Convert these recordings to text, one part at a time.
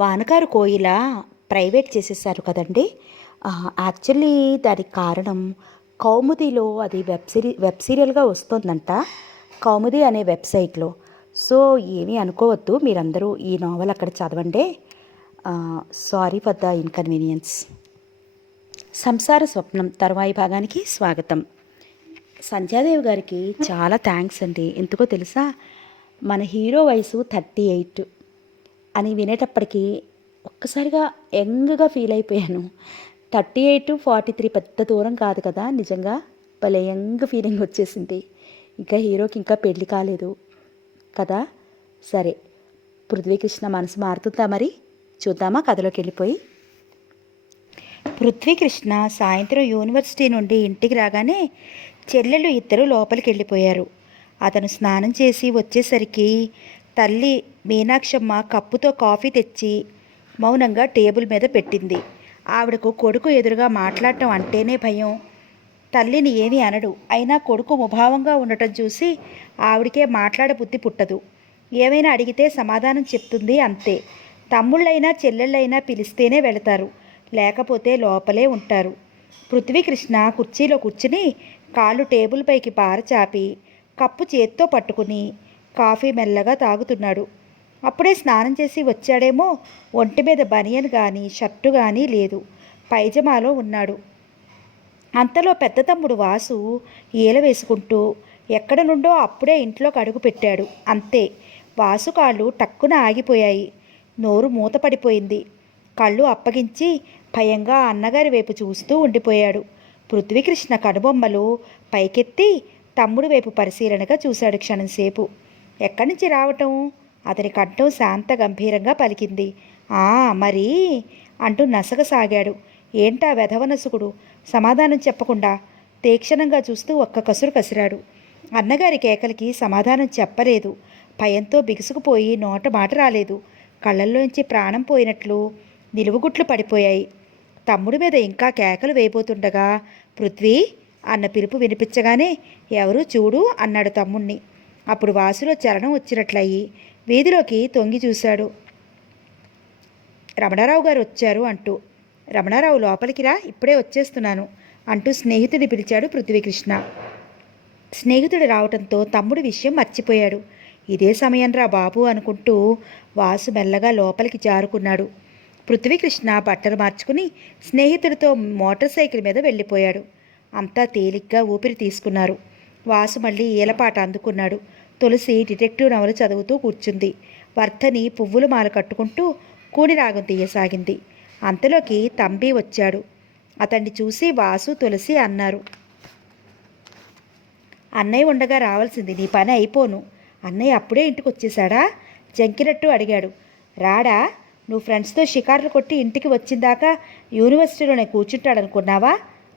వానకారు కోయిల ప్రైవేట్ చేసేసారు కదండి. యాక్చువల్లీ దానికి కారణం కౌముదిలో అది వెబ్ సీరియల్గా వస్తుందంట, కౌముది అనే వెబ్సైట్లో. సో ఏమీ అనుకోవద్దు, మీరందరూ ఈ నావల్ అక్కడ చదవండి. Sorry for the inconvenience. సంసార స్వప్నం తరువాయి భాగానికి స్వాగతం. సంధ్యాదేవి గారికి చాలా థ్యాంక్స్ అండి. ఎందుకో తెలుసా, మన హీరో వయసు 38 అని వినేటప్పటికీ ఒక్కసారిగా యంగ్గా ఫీల్ అయిపోయాను. 38-43 పెద్ద దూరం కాదు కదా, నిజంగా భలే యంగ్ ఫీలింగ్ వచ్చేసింది. ఇంకా హీరోకి ఇంకా పెళ్లి కాలేదు కదా. సరే, పృథ్వీకృష్ణ మనసు మారుతుందా మరి? చూద్దామా కథలోకి వెళ్ళిపోయి. పృథ్వీకృష్ణ సాయంత్రం యూనివర్సిటీ నుండి ఇంటికి రాగానే చెల్లెలు ఇద్దరు లోపలికి వెళ్ళిపోయారు. అతను స్నానం చేసి వచ్చేసరికి తల్లి మీనాక్షమ్మ కప్పుతో కాఫీ తెచ్చి మౌనంగా టేబుల్ మీద పెట్టింది. ఆవిడకు కొడుకు ఎదురుగా మాట్లాడటం అంటేనే భయం. తల్లిని ఏమీ అనడు, అయినా కొడుకు ముభావంగా ఉండటం చూసి ఆవిడకే మాట్లాడబుద్ధి పుట్టదు. ఏమైనా అడిగితే సమాధానం చెప్తుంది, అంతే. తమ్ముళ్ళైనా చెల్లెళ్ళైనా పిలిస్తేనే వెళతారు, లేకపోతే లోపలే ఉంటారు. పృథ్వీకృష్ణ కుర్చీలో కూర్చుని కాళ్ళు టేబుల్ పైకి పారచాపి కప్పు చేత్తో పట్టుకుని కాఫీ మెల్లగా తాగుతున్నాడు. అప్పుడే స్నానం చేసి వచ్చాడేమో, ఒంటి మీద బనియన్ కానీ షర్టు కానీ లేదు, పైజమాలో ఉన్నాడు. అంతలో పెద్ద తమ్ముడు వాసు ఈల వేసుకుంటూ ఎక్కడ నుండో అప్పుడే ఇంట్లోకి అడుగు పెట్టాడు. అంతే, వాసు కాళ్ళు టక్కున ఆగిపోయాయి. నోరు మూతపడిపోయింది. కళ్ళు అప్పగించి భయంగా అన్నగారి వైపు చూస్తూ ఉండిపోయాడు. పృథ్వీకృష్ణ కనుబొమ్మలు పైకెత్తి తమ్ముడు వైపు పరిశీలనగా చూశాడు క్షణంసేపు. ఎక్కడి నుంచి రావటం? అతని కంఠం శాంత గంభీరంగా పలికింది. మరి అంటూ నసగసాగాడు. ఏంటా వెధవనసుకుడు? సమాధానం చెప్పకుండా తీక్షణంగా చూస్తూ ఒక్క కసురు కసిరాడు. అన్నగారి కేకలకి సమాధానం చెప్పలేదు. భయంతో బిగుసుకుపోయి నోట మాట రాలేదు. కళ్ళల్లోంచి ప్రాణం పోయినట్లు నిలువుగుట్లు పడిపోయాయి. తమ్ముడి మీద ఇంకా కేకలు వేయబోతుండగా పృథ్వీ అన్న పిలుపు వినిపించగానే ఎవరు చూడు అన్నాడు తమ్ముణ్ణి. అప్పుడు వాసులో చలనం వచ్చినట్లయి వీధిలోకి తొంగి చూశాడు. రమణారావు గారు వచ్చారు అంటూ. రమణారావు లోపలికి రా, ఇప్పుడే వచ్చేస్తున్నాను అంటూ స్నేహితుడిని పిలిచాడు పృథ్వీకృష్ణ. స్నేహితుడు రావటంతో తమ్ముడు విషయం మర్చిపోయాడు. ఇదే సమయం రా బాబు అనుకుంటూ వాసు మెల్లగా లోపలికి జారుకున్నాడు. పృథ్వీకృష్ణ బట్టలు మార్చుకుని స్నేహితుడితో మోటార్ సైకిల్ మీద వెళ్ళిపోయాడు. అంతా తేలిగ్గా ఊపిరి తీసుకున్నారు. వాసు మళ్ళీ ఈలపాట అందుకున్నాడు. తులసి డిటెక్టివ్ నవలు చదువుతూ కూర్చుంది. వర్ధని పువ్వుల మాల కట్టుకుంటూ కూని రాగం తీయసాగింది. అంతలోకి తంబి వచ్చాడు. అతన్ని చూసి వాసు తులసి అన్నారు, అన్నయ్య ఉండగా రావాల్సింది, నీ పని అయిపోను. అన్నయ్య అప్పుడే ఇంటికి వచ్చేశాడా? జంకినట్టు అడిగాడు. రాడా? నువ్వు ఫ్రెండ్స్తో షికార్లు కొట్టి ఇంటికి వచ్చిందాకా యూనివర్సిటీలోనే కూర్చుంటాడనుకున్నావా?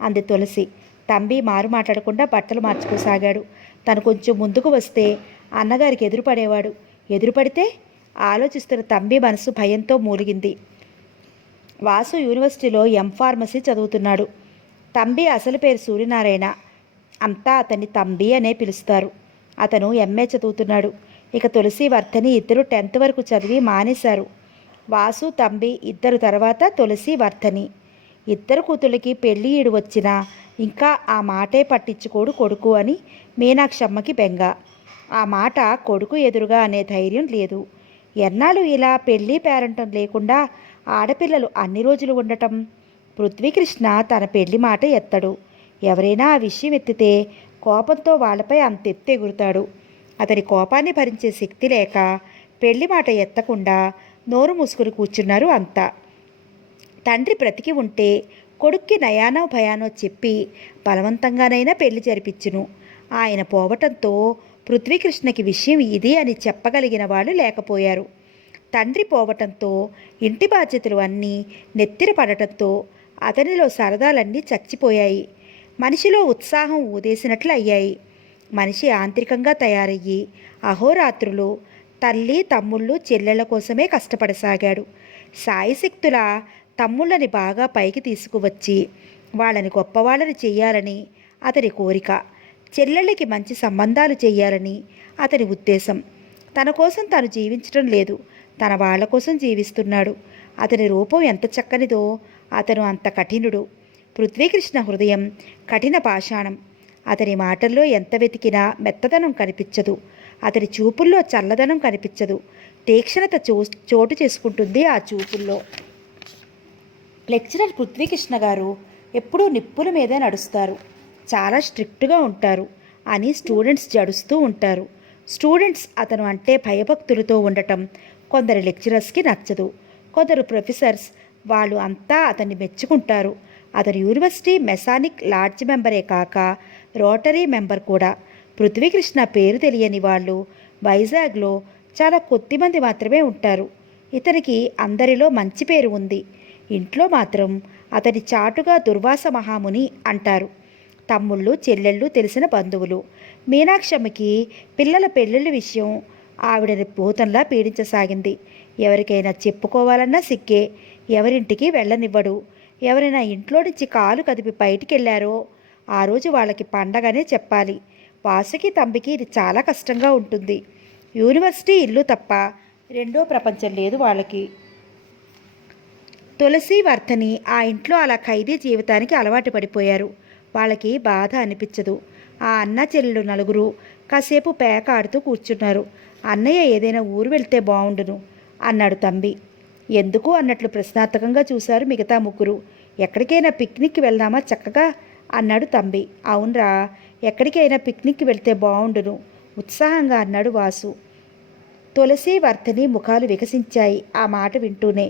అంది తులసి. తంబి మారు మాట్లాడకుండా బట్టలు మార్చుకోసాగాడు. తను కొంచెం ముందుకు వస్తే అన్నగారికి ఎదురుపడేవాడు. ఎదురుపడితే? ఆలోచిస్తున్న తంబి మనసు భయంతో మూలిగింది. వాసు యూనివర్సిటీలో ఫార్మసీ చదువుతున్నాడు. తంబి అసలు పేరు సూర్యనారాయణ. అంతా అతన్ని తంబి అనే పిలుస్తారు. అతను ఎంఏ చదువుతున్నాడు. ఇక తులసి వర్ధని ఇద్దరు 10th వరకు చదివి మానేశారు. వాసు తంబి ఇద్దరు తర్వాత తులసి వర్ధని. ఇద్దరు కూతుళ్ళకి పెళ్ళి ఈడు వచ్చినా ఇంకా ఆ మాటే పట్టించుకోడు కొడుకు అని మీనాక్షమ్మకి బెంగ. ఆ మాట కొడుకు ఎదురుగా అనే ధైర్యం లేదు. ఎన్నాళ్ళు ఇలా పెళ్ళి పేరంటం లేకుండా ఆడపిల్లలు అన్ని రోజులు ఉండటం? పృథ్వీకృష్ణ తన పెళ్లి మాట ఎత్తడు. ఎవరైనా ఆ విషయం ఎత్తితే కోపంతో వాళ్ళపై అంతెత్తెగురుతాడు. అతని కోపాన్ని భరించే శక్తి లేక పెళ్లి మాట ఎత్తకుండా నోరు మూసుకుని కూర్చున్నారు అంతా. తండ్రి బ్రతికి ఉంటే కొడుక్కి నయానో భయానో చెప్పి బలవంతంగానైనా పెళ్లి జరిపించును. ఆయన పోవటంతో పృథ్వీకృష్ణకి విషయం ఇది అని చెప్పగలిగిన వాళ్ళు లేకపోయారు. తండ్రి పోవటంతో ఇంటి బాధ్యతలు అన్నీ నెత్తిన పడటంతో అతనిలో సరదాలన్నీ చచ్చిపోయాయి. మనిషిలో ఉత్సాహం ఊదేసినట్లు అయ్యాయి. మనిషి యాంత్రికంగా తయారయ్యి అహోరాత్రులు తల్లి తమ్ముళ్ళు చెల్లెళ్ల కోసమే కష్టపడసాగాడు. సాయశక్తుల తమ్ముళ్ళని బాగా పైకి తీసుకువచ్చి వాళ్ళని గొప్పవాళ్ళని చెయ్యాలని అతని కోరిక. చెల్లెళ్ళకి మంచి సంబంధాలు చెయ్యాలని అతని ఉద్దేశం. తన కోసం తాను జీవించడం లేదు, తన వాళ్ళ కోసం జీవిస్తున్నాడు. అతని రూపం ఎంత చక్కనిదో అతను అంత కఠినుడు. పృథ్వీకృష్ణ హృదయం కఠిన పాషాణం. అతని మాటల్లో ఎంత వెతికినా మెత్తదనం కనిపించదు. అతని చూపుల్లో చల్లదనం కనిపించదు. తీక్షణత చోటు చేసుకుంటుంది ఆ చూపుల్లో. లెక్చరర్ పృథ్వీకృష్ణ గారు ఎప్పుడూ నిప్పుల మీదే నడుస్తారు, చాలా స్ట్రిక్ట్గా ఉంటారు అని స్టూడెంట్స్ జడుస్తూ ఉంటారు. స్టూడెంట్స్ అతను అంటే భయభక్తులతో ఉండటం కొందరు లెక్చరర్స్కి నచ్చదు. కొందరు ప్రొఫెసర్స్ వాళ్ళు అంతా అతన్ని మెచ్చుకుంటారు. అతను యూనివర్సిటీ మెసానిక్ లాడ్జ్ మెంబరే కాక రోటరీ మెంబర్ కూడా. పృథ్వీకృష్ణ పేరు తెలియని వాళ్ళు వైజాగ్లో చాలా కొద్దిమంది మాత్రమే ఉంటారు. ఇతనికి అందరిలో మంచి పేరు ఉంది. ఇంట్లో మాత్రం అతని చాటుగా దుర్వాస మహాముని అంటారు. తమ్ముళ్ళు చెల్లెళ్ళు తెలిసిన బంధువులు. మీనాక్షమ్మకి పిల్లల పెళ్ళిళ్ళ విషయం ఆవిడని భూతంలా పీడించసాగింది. ఎవరికైనా చెప్పుకోవాలన్నా సిగ్గే. ఎవరింటికి వెళ్ళనివ్వడు. ఎవరైనా ఇంట్లో నుంచి కాలు కదిపి బయటికి వెళ్ళారో ఆ రోజు వాళ్ళకి పండగనే చెప్పాలి. వాసుకి తంబికి ఇది చాలా కష్టంగా ఉంటుంది. యూనివర్సిటీ ఇల్లు తప్ప రెండో ప్రపంచం లేదు వాళ్ళకి. తులసి వర్ధని ఆ ఇంట్లో అలా ఖైదీ జీవితానికి అలవాటు పడిపోయారు. వాళ్ళకి బాధ అనిపించదు. ఆ అన్న చెల్లెలు నలుగురు కాసేపు పేక ఆడుతూ కూర్చున్నారు. అన్నయ్య ఏదైనా ఊరు వెళ్తే బాగుండును అన్నాడు తంబి. ఎందుకు అన్నట్లు ప్రశ్నార్థకంగా చూశారు మిగతా ముగ్గురు. ఎక్కడికైనా పిక్నిక్కి వెళ్దామా చక్కగా అన్నాడు తంబి. అవునరా, ఎక్కడికైనా పిక్నిక్కి వెళ్తే బాగుండును ఉత్సాహంగా అన్నాడు వాసు. తులసి వర్ధని ముఖాలు వికసించాయి ఆ మాట వింటూనే.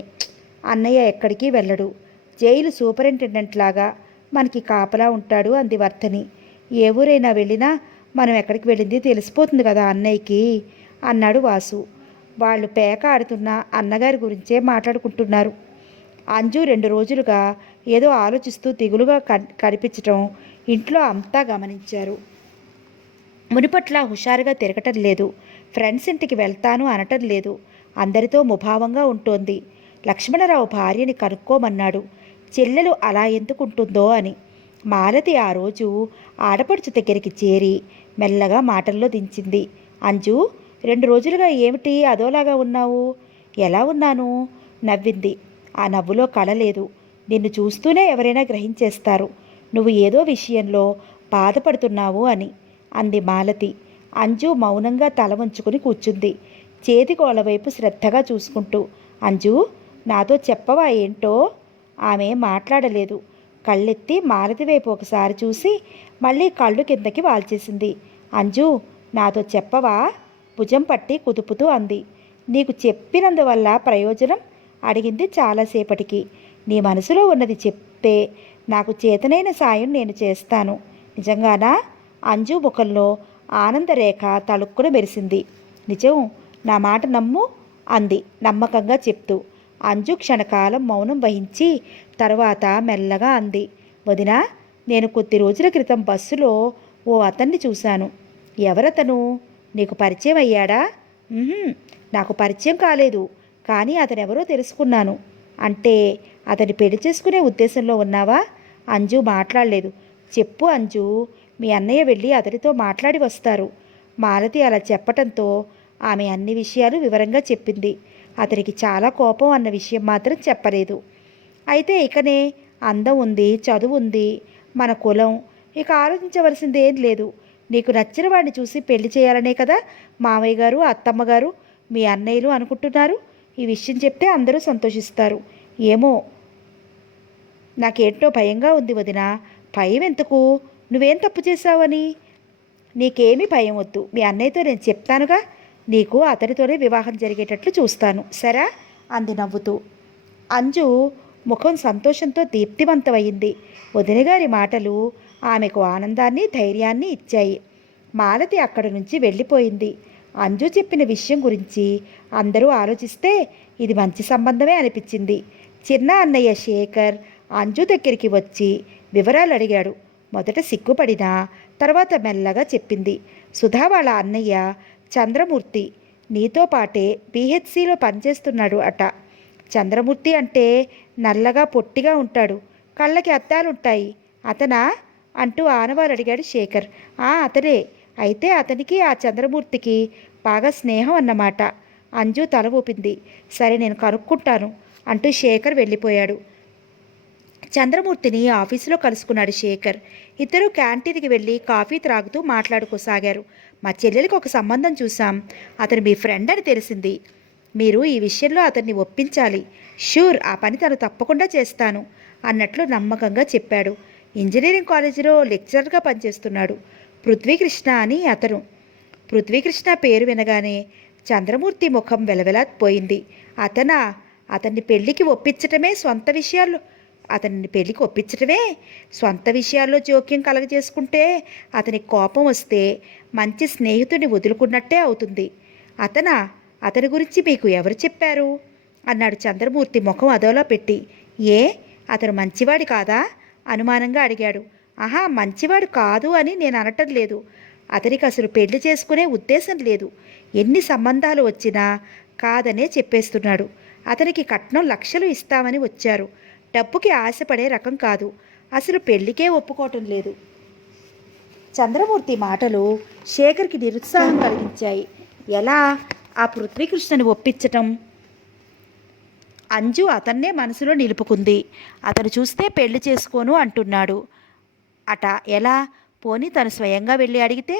అన్నయ్య ఎక్కడికి వెళ్ళడు, జైలు సూపరింటెండెంట్ లాగా మనకి కాపలా ఉంటాడు అంది వర్ధని. ఏ ఊరైనా వెళ్ళినా మనం ఎక్కడికి వెళ్ళింది తెలిసిపోతుంది కదా అన్నయ్యకి అన్నాడు వాసు. వాళ్ళు పేక ఆడుతున్న అన్నగారి గురించే మాట్లాడుకుంటున్నారు. అంజు 2 రోజులుగా ఏదో ఆలోచిస్తూ దిగులుగా కనిపించటం ఇంట్లో అంతా గమనించారు. మునిపట్ల హుషారుగా తిరగటం లేదు. ఫ్రెండ్స్ ఇంటికి వెళ్తాను అనటం లేదు. అందరితో ముభావంగా ఉంటోంది. లక్ష్మణరావు భార్యని కనుక్కోమన్నాడు, చెల్లెలు అలా ఎందుకుంటుందో అని. మాలతి ఆ రోజు ఆడపడుచు దగ్గరికి చేరి మెల్లగా మాటల్లో దించింది. అంజు, 2 రోజులుగా ఏమిటి అదోలాగా ఉన్నావు? ఎలా ఉన్నాను? నవ్వింది. ఆ నవ్వులో కళ లేదు. నిన్ను చూస్తూనే ఎవరైనా గ్రహించేస్తారు నువ్వు ఏదో విషయంలో బాధపడుతున్నావు అని అంది మాలతి. అంజు మౌనంగా తల వంచుకుని కూర్చుంది, చేతికోళ్ళ వైపు శ్రద్ధగా చూసుకుంటూ. అంజు, నాతో చెప్పవా ఏంటో? ఆమె మాట్లాడలేదు. కళ్ళెత్తి మాలతి వైపు ఒకసారి చూసి మళ్ళీ కళ్ళు కిందకి వాల్చేసింది. అంజు, నాతో చెప్పవా? భుజం పట్టి కుదుపుతూ అంది. నీకు చెప్పినందువల్ల ప్రయోజనం అడిగింది చాలాసేపటికి. నీ మనసులో ఉన్నది చెప్తే నాకు చేతనైన సాయం నేను చేస్తాను. నిజంగానా? అంజు ముఖంలో ఆనందరేఖ తళుక్కున మెరిసింది. నిజం, నా మాట నమ్ము అంది నమ్మకంగా చెప్తూ. అంజు క్షణకాలం మౌనం వహించి తర్వాత మెల్లగా అంది. వదినా, నేను కొద్ది రోజుల క్రితం బస్సులో ఓ అతన్ని చూశాను. ఎవరతను? నీకు పరిచయం అయ్యాడా? నాకు పరిచయం కాలేదు, కానీ అతనెవరో తెలుసుకున్నాను. అంటే అతని పెళ్లి చేసుకునే ఉద్దేశంలో ఉన్నావా? అంజు మాట్లాడలేదు. చెప్పు అంజు, మీ అన్నయ్య వెళ్ళి అతనితో మాట్లాడి వస్తారు. మాలతి అలా చెప్పటంతో ఆమె అన్ని విషయాలు వివరంగా చెప్పింది. అతనికి చాలా కోపం అన్న విషయం మాత్రం చెప్పలేదు. అయితే ఇకనే అందం ఉంది, చదువు ఉంది, మన కులం, ఇక ఆలోచించవలసింది ఏం లేదు. నీకు నచ్చిన వాడిని చూసి పెళ్లి చేయాలనే కదా మావయ్య గారు, అత్తమ్మగారు, మీ అన్నయ్యలు అనుకుంటున్నారు. ఈ విషయం చెప్తే అందరూ సంతోషిస్తారు. ఏమో, నాకేంటో భయంగా ఉంది వదినా. భయం ఎందుకు? నువ్వేం తప్పు చేశావని? నీకేమీ భయం వద్దు. మీ అన్నయ్యతో నేను చెప్తానుగా. నీకు అతనితోనే వివాహం జరిగేటట్లు చూస్తాను, సరే అంది నవ్వుతూ. అంజు ముఖం సంతోషంతో దీప్తివంతమైంది. వదినగారి మాటలు ఆమెకు ఆనందాన్ని, ధైర్యాన్ని ఇచ్చాయి. మాలతి అక్కడి నుంచి వెళ్ళిపోయింది. అంజు చెప్పిన విషయం గురించి అందరూ ఆలోచిస్తే ఇది మంచి సంబంధమే అనిపించింది. చిన్న అన్నయ్య శేఖర్ అంజు దగ్గరికి వచ్చి వివరాలు అడిగాడు. మొదట సిగ్గుపడినా తర్వాత మెల్లగా చెప్పింది. సుధా వాళ్ళ అన్నయ్య చంద్రమూర్తి నీతో పాటే పిహెచ్సిలో పనిచేస్తున్నాడు అట. చంద్రమూర్తి అంటే నల్లగా పొట్టిగా ఉంటాడు, కళ్ళకి అద్దాలుంటాయి, అతనా అంటూ ఆనవాలు అడిగాడు శేఖర్. అతనే. అయితే అతనికి ఆ చంద్రమూర్తికి బాగా స్నేహం అన్నమాట. అంజు తల ఊపింది. సరే నేను కనుక్కుంటాను అంటూ శేఖర్ వెళ్ళిపోయాడు. చంద్రమూర్తిని ఆఫీసులో కలుసుకున్నాడు శేఖర్. ఇద్దరూ క్యాంటీన్కి వెళ్ళి కాఫీ త్రాగుతూ మాట్లాడుకోసాగారు. మా చెల్లెలికి ఒక సంబంధం చూసాం. అతను మీ ఫ్రెండ్ అని తెలిసింది. మీరు ఈ విషయంలో అతన్ని ఒప్పించాలి. షూర్, ఆ పని తను తప్పకుండా చేస్తాను అన్నట్లు నమ్మకంగా చెప్పాడు. ఇంజనీరింగ్ కాలేజీలో లెక్చరర్గా పనిచేస్తున్నాడు. పృథ్వీకృష్ణ అని అతను. పృథ్వీకృష్ణ పేరు వినగానే చంద్రమూర్తి ముఖం వెలవెలా పోయింది. అతన్ని పెళ్లికి ఒప్పించటమే స్వంత విషయాల్లో జోక్యం కలగజేసుకుంటే అతనికి కోపం వస్తే మంచి స్నేహితుడిని వదులుకున్నట్టే అవుతుంది. అతని గురించి మీకు ఎవరు చెప్పారు అన్నాడు చంద్రమూర్తి ముఖం అదోలా పెట్టి. అతను మంచివాడి కాదా అనుమానంగా అడిగాడు. ఆహా, మంచివాడు కాదు అని నేను అనటం లేదు. అతనికి అసలు పెళ్లి చేసుకునే ఉద్దేశం లేదు. ఎన్ని సంబంధాలు వచ్చినా కాదనే చెప్పేస్తున్నాడు. అతనికి కట్నం లక్షలు ఇస్తామని వచ్చారు. డబ్బుకి ఆశపడే రకం కాదు. అసలు పెళ్లికే ఒప్పుకోవటం లేదు. చంద్రమూర్తి మాటలు శేఖర్కి నిరుత్సాహం కలిగించాయి. ఎలా ఆ పృథ్వీకృష్ణని ఒప్పించటం? అంజు అతన్నే మనసులో నిలుపుకుంది. అతను చూస్తే పెళ్లి చేసుకోను అంటున్నాడు అట. ఎలా? పోనీ తను స్వయంగా వెళ్ళి అడిగితే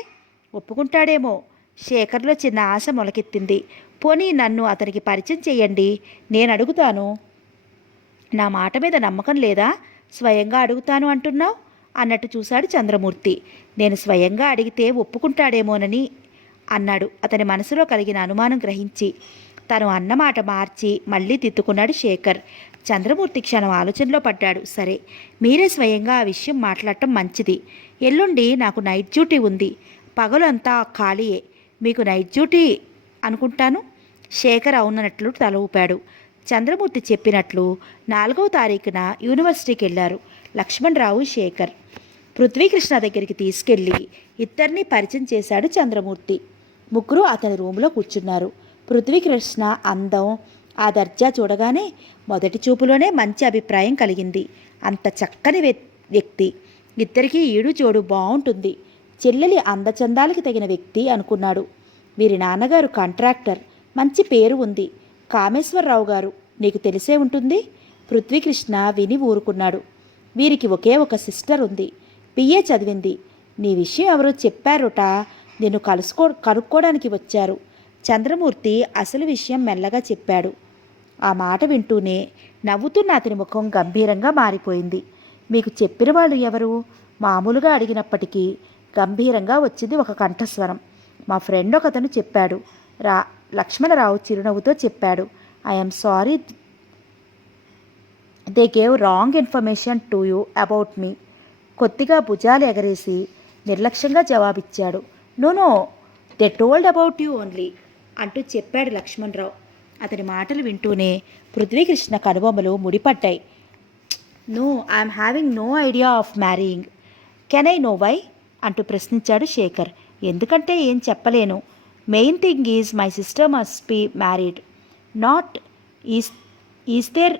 ఒప్పుకుంటాడేమో. శేఖర్లో చిన్న ఆశ మొలకెత్తింది. పోనీ నన్ను అతనికి పరిచయం చెయ్యండి, నేను అడుగుతాను. నా మాట మీద నమ్మకం లేదా? స్వయంగా అడుగుతాను అంటున్నావు అన్నట్టు చూశాడు చంద్రమూర్తి. నేను స్వయంగా అడిగితే ఒప్పుకుంటాడేమోనని అన్నాడు అతని మనసులో కలిగిన అనుమానం గ్రహించి. తను అన్నమాట మార్చి మళ్ళీ తిట్టుకున్నాడు శేఖర్. చంద్రమూర్తి క్షణం ఆలోచనలో పడ్డాడు. సరే, మీరే స్వయంగా ఆ విషయం మాట్లాడటం మంచిది. ఎల్లుండి నాకు నైట్ డ్యూటీ ఉంది. పగలంతా ఖాళీయే. మీకు నైట్ డ్యూటీ అనుకుంటాను. శేఖర్ అవునన్నట్లు తల ఊపాడు. చంద్రమూర్తి చెప్పినట్లు 4వ తారీఖున యూనివర్సిటీకి వెళ్ళారు లక్ష్మణరావు, శేఖర్. పృథ్వీకృష్ణ దగ్గరికి తీసుకెళ్ళి ఇద్దరిని పరిచయం చేశాడు చంద్రమూర్తి. ముగ్గురు అతని రూములో కూర్చున్నారు. పృథ్వీకృష్ణ అందం, ఆ దర్జా చూడగానే మొదటి చూపులోనే మంచి అభిప్రాయం కలిగింది. అంత చక్కని వ్యక్తి. ఇద్దరికీ ఈడు జోడు బాగుంటుంది. చెల్లెలి అందచందాలకి తగిన వ్యక్తి అనుకున్నాడు. వీరి నాన్నగారు కాంట్రాక్టర్, మంచి పేరు ఉంది. కామేశ్వరరావు గారు, నీకు తెలిసే ఉంటుంది. పృథ్వీకృష్ణ విని ఊరుకున్నాడు. వీరికి ఒకే ఒక సిస్టర్ ఉంది, బిఏ చదివింది. నీ విషయం ఎవరో చెప్పారుట, నిన్ను కనుక్కోవడానికి వచ్చారు. చంద్రమూర్తి అసలు విషయం మెల్లగా చెప్పాడు. ఆ మాట వింటూనే నవ్వుతున్న అతని ముఖం గంభీరంగా మారిపోయింది. మీకు చెప్పిన వాళ్ళు ఎవరు? మామూలుగా అడిగినప్పటికీ గంభీరంగా వచ్చింది ఒక కంఠస్వరం. మా ఫ్రెండ్ ఒకతను చెప్పాడు. లక్ష్మణరావు చిరునవ్వుతో చెప్పాడు. I'm sorry they gave wrong information to you about me. కొద్దిగా భుజాలు ఎగరేసి నిర్లక్ష్యంగా జవాబిచ్చాడు. No, they told about you only అంటూ చెప్పాడు లక్ష్మణరావు. అతని మాటలు వింటూనే పృథ్వీకృష్ణ కనుబొమ్మలు ముడిపడ్డాయి. No, I'm having no idea of marrying. Can I know why అంటూ ప్రశ్నించాడు శేఖర్. ఎందుకంటే ఏం చెప్పలేను. Main thing is my sister must be married. Not is there.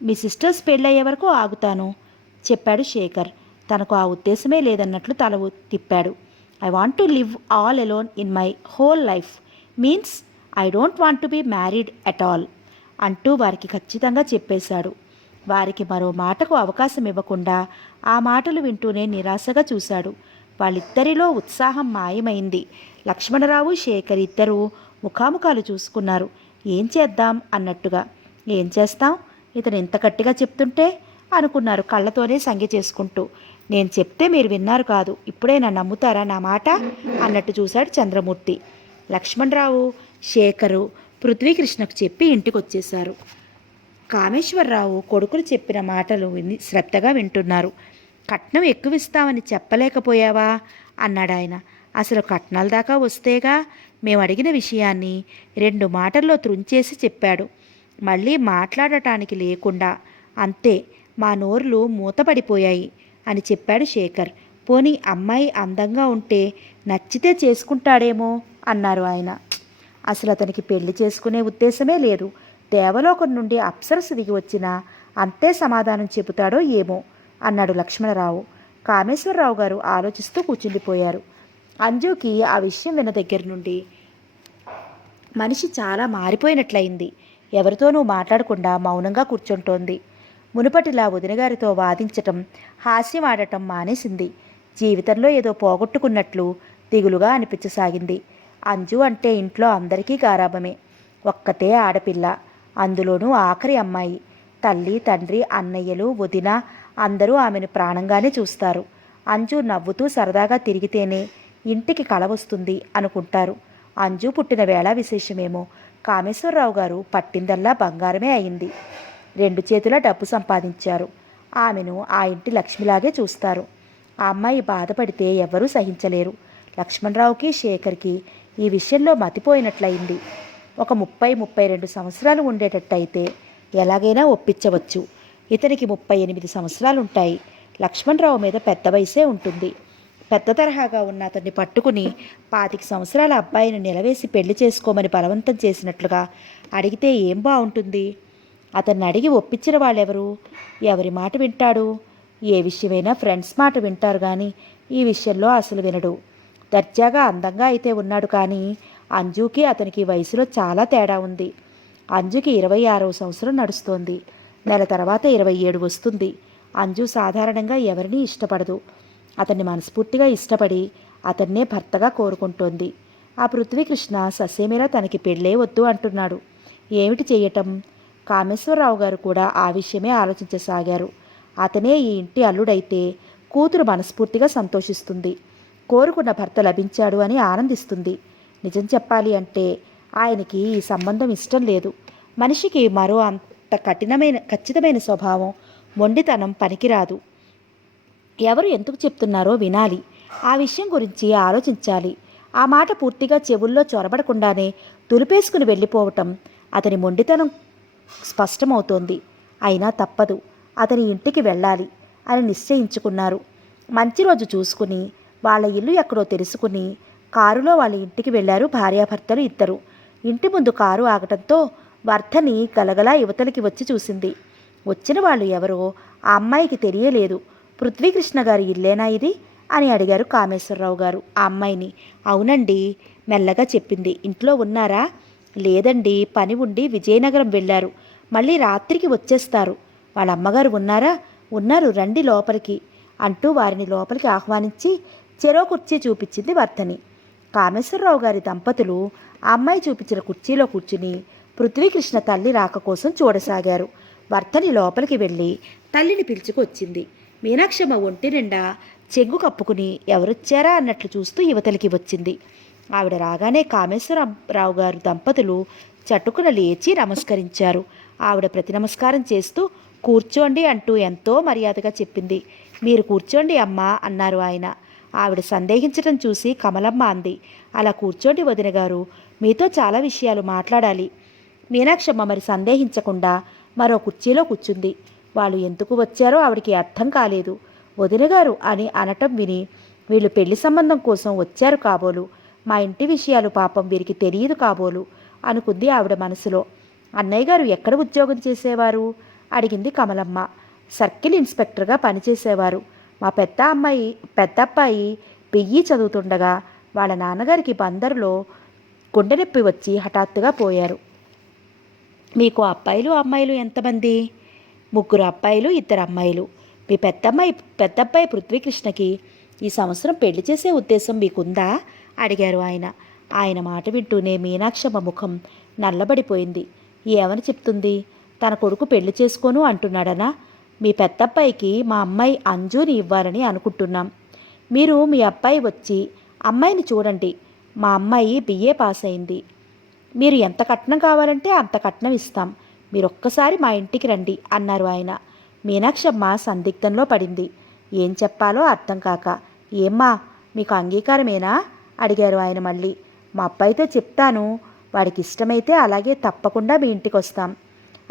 మీ సిస్టర్స్ పెళ్ళయ్యే వరకు ఆగుతాను చెప్పాడు శేఖర్. తనకు ఆ ఉద్దేశమే లేదన్నట్లు తల తిప్పాడు. I want to live all alone in my whole life means I don't want to be married at all అంటూ వారికి ఖచ్చితంగా చెప్పేశాడు. వారికి మరో మాటకు అవకాశం ఇవ్వకుండా ఆ మాటలు వింటూనే నిరాశగా చూశాడు. వాళ్ళిద్దరిలో ఉత్సాహం మాయమైంది. లక్ష్మణరావు, శేఖర్ ఇద్దరూ ముఖాముఖాలు చూసుకున్నారు. ఏం చేద్దాం అన్నట్టుగా. ఏం చేస్తాం, ఇతను ఇంత గట్టిగా చెప్తుంటే అనుకున్నారు కళ్ళతోనే సంగె చేసుకుంటూ. నేను చెప్తే మీరు విన్నారు కాదు, ఇప్పుడైనా నమ్ముతారా నా మాట అన్నట్టు చూశాడు చంద్రమూర్తి. లక్ష్మణరావు, శేఖరు పృథ్వీకృష్ణకు చెప్పి ఇంటికి వచ్చేశారు. కామేశ్వరరావు కొడుకులు చెప్పిన మాటలు విని శ్రద్ధగా వింటున్నారు. కట్నం ఎక్కువ ఇస్తామని చెప్పలేకపోయావా అన్నాడు ఆయన. అసలు కట్నాల దాకా వస్తేగా మేము అడిగిన విషయాన్ని 2 మాటల్లో త్రుంచేసి చెప్పాడు. మళ్ళీ మాట్లాడటానికి లేకుండా. అంతే, మా నోర్లు మూతపడిపోయాయి అని చెప్పాడు శేఖర్. పోనీ అమ్మాయి అందంగా ఉంటే నచ్చితే చేసుకుంటాడేమో అన్నారు ఆయన. అసలు అతనికి పెళ్లి చేసుకునే ఉద్దేశమే లేదు. దేవలోకం నుండి అప్సరసు దిగి వచ్చినా అంతే సమాధానం చెబుతాడో ఏమో అన్నాడు లక్ష్మణరావు. కామేశ్వరరావు గారు ఆలోచిస్తూ కూర్చుండిపోయారు. అంజుకి ఆ విషయం విన్న దగ్గర నుండి మనిషి చాలా మారిపోయినట్లయింది. ఎవరితోనూ మాట్లాడకుండా మౌనంగా కూర్చుంటోంది. మునుపటిలా వదినగారితో వాదించటం, హాస్యమాడటం మానేసింది. జీవితంలో ఏదో పోగొట్టుకున్నట్లు దిగులుగా అనిపించసాగింది. అంజు అంటే ఇంట్లో అందరికీ గారాబమే. ఒక్కతే ఆడపిల్ల, అందులోనూ ఆఖరి అమ్మాయి. తల్లి, తండ్రి, అన్నయ్యలు, వదిన అందరూ ఆమెను ప్రాణంగానే చూస్తారు. అంజు నవ్వుతూ సరదాగా తిరిగితేనే ఇంటికి కళ వస్తుంది అనుకుంటారు. అంజు పుట్టిన వేళ విశేషమేమో. కామేశ్వరరావు గారు పట్టిందల్లా బంగారమే అయింది. 2 చేతుల డబ్బు సంపాదించారు. ఆమెను ఆ ఇంటి లక్ష్మిలాగే చూస్తారు. ఆ అమ్మాయి బాధపడితే ఎవరూ సహించలేరు. లక్ష్మణరావుకి, శేఖర్కి ఈ విషయంలో మతిపోయినట్లయింది. ఒక 30-32 సంవత్సరాలు ఉండేటట్టయితే ఎలాగైనా ఒప్పించవచ్చు. ఇతనికి 38 సంవత్సరాలుంటాయి. లక్ష్మణరావు మీద పెద్ద వయసే ఉంటుంది. పెద్ద తరహాగా ఉన్న అతన్ని పట్టుకుని 25 సంవత్సరాల అబ్బాయిని నిలవేసి పెళ్లి చేసుకోమని బలవంతం చేసినట్లుగా అడిగితే ఏం బాగుంటుంది? అతన్ని అడిగి ఒప్పించిన వాళ్ళెవరు? ఎవరి మాట వింటాడు? ఏ విషయమైనా ఫ్రెండ్స్ మాట వింటారు కానీ ఈ విషయంలో అసలు వినడు. దర్జాగా అందంగా అయితే ఉన్నాడు కానీ అంజుకి అతనికి వయసులో చాలా తేడా ఉంది. అంజుకి 26వ సంవత్సరం నడుస్తోంది. నెల తర్వాత 27 వస్తుంది. అంజు సాధారణంగా ఎవరినీ ఇష్టపడదు. అతన్ని మనస్ఫూర్తిగా ఇష్టపడి అతన్నే భర్తగా కోరుకుంటోంది. ఆ పృథ్వీకృష్ణ ససేమిరా తనకి పెళ్ళే వద్దు అంటున్నాడు. ఏమిటి చెయ్యటం? కామేశ్వరరావు గారు కూడా ఆ విషయమే ఆలోచించసాగారు. అతనే ఈ ఇంటి అల్లుడైతే కూతురు మనస్ఫూర్తిగా సంతోషిస్తుంది. కోరుకున్న భర్త లభించాడు అని ఆనందిస్తుంది. నిజం చెప్పాలి అంటే ఆయనకి ఈ సంబంధం ఇష్టం లేదు. మనిషికి మరో అంత ఖచ్చితమైన స్వభావం, మొండితనం పనికిరాదు. ఎవరు ఎందుకు చెప్తున్నారో వినాలి. ఆ విషయం గురించి ఆలోచించాలి. ఆ మాట పూర్తిగా చెవుల్లో చొరబడకుండానే దులిపేసుకుని వెళ్ళిపోవటం అతని మొండితనం స్పష్టమవుతోంది. అయినా తప్పదు, అతని ఇంటికి వెళ్ళాలి అని నిశ్చయించుకున్నారు. మంచి రోజు చూసుకుని వాళ్ళ ఇల్లు ఎక్కడో తెలుసుకుని కారులో వాళ్ళ ఇంటికి వెళ్ళారు భార్యాభర్తలు ఇద్దరు. ఇంటి ముందు కారు ఆగటంతో వర్ధని గలగలా యువతలకి వచ్చి చూసింది. వచ్చిన వాళ్ళు ఎవరో ఆ అమ్మాయికి తెలియలేదు. పృథ్వీకృష్ణ గారి ఇల్లేనా ఇది అని అడిగారు కామేశ్వరరావు గారు ఆ అమ్మాయిని. అవునండి, మెల్లగా చెప్పింది. ఇంట్లో ఉన్నారా? లేదండి, పని ఉండి విజయనగరం వెళ్ళారు. మళ్ళీ రాత్రికి వచ్చేస్తారు. వాళ్ళ అమ్మగారు ఉన్నారా? ఉన్నారు, రండి లోపలికి అంటూ వారిని లోపలికి ఆహ్వానించి చెరో కుర్చీ చూపించింది వర్ధని. కామేశ్వరరావు గారి దంపతులు ఆ అమ్మాయి చూపించిన కుర్చీలో కూర్చుని పృథ్వీకృష్ణ తల్లి రాక కోసం చూడసాగారు. వర్ధని లోపలికి వెళ్ళి తల్లిని పిలుచుకొచ్చింది. మీనాక్షమ్మ ఒంటి నిండా చెంగు కప్పుకుని ఎవరొచ్చారా అన్నట్లు చూస్తూ యువతలికి వచ్చింది. ఆవిడ రాగానే కామేశ్వరరావు గారు దంపతులు చటుకున లేచి నమస్కరించారు. ఆవిడ ప్రతి నమస్కారం చేస్తూ కూర్చోండి అంటూ ఎంతో మర్యాదగా చెప్పింది. మీరు కూర్చోండి అమ్మా అన్నారు ఆయన. ఆవిడ సందేహించడం చూసి కమలమ్మ అంది, అలా కూర్చోండి వదిన గారు, మీతో చాలా విషయాలు మాట్లాడాలి. మీనాక్షమ్మ మరి సందేహించకుండా మరో కుర్చీలో కూర్చుంది. వాళ్ళు ఎందుకు వచ్చారో ఆవిడికి అర్థం కాలేదు. వదినగారు అని అనటం విని వీళ్ళు పెళ్లి సంబంధం కోసం వచ్చారు కాబోలు, మా ఇంటి విషయాలు పాపం వీరికి తెలియదు కాబోలు అనుకుంది ఆవిడ మనసులో. అన్నయ్య గారు ఎక్కడ ఉద్యోగం చేసేవారు అడిగింది కమలమ్మ. సర్కిల్ ఇన్స్పెక్టర్గా పనిచేసేవారు. మా పెద్దబ్బాయి పెయ్యి చదువుతుండగా వాళ్ళ నాన్నగారికి బందరులో గుండె నొప్పి వచ్చి హఠాత్తుగా పోయారు. మీకు అబ్బాయిలు అమ్మాయిలు ఎంతమంది? 3 అబ్బాయిలు 2 అమ్మాయిలు. మీ పెద్దబ్బాయి పృథ్వీకృష్ణకి ఈ సంవత్సరం పెళ్లి చేసే ఉద్దేశం మీకుందా అడిగారు ఆయన. ఆయన మాట వింటూనే మీనాక్షమ్మ ముఖం నల్లబడిపోయింది. ఏమని చెప్తుంది? తన కొడుకు పెళ్లి చేసుకోను అంటున్నాడనా? మీ పెద్దబ్బాయికి మా అమ్మాయి అంజుని ఇవ్వాలని అనుకుంటున్నాం. మీరు మీ అబ్బాయి వచ్చి అమ్మాయిని చూడండి. మా అమ్మాయి BA పాస్ అయింది. మీరు ఎంత కట్నం కావాలంటే అంత కట్నం ఇస్తాం. మీరొక్కసారి మా ఇంటికి రండి అన్నారు ఆయన. మీనాక్షమ్మ సందిగ్ధంలో పడింది. ఏం చెప్పాలో అర్థం కాక, ఏమ్మా మీకు అంగీకారమేనా అడిగారు ఆయన మళ్ళీ. మా అబ్బాయితో చెప్తాను, వాడికి ఇష్టమైతే అలాగే తప్పకుండా మీ ఇంటికి వస్తాం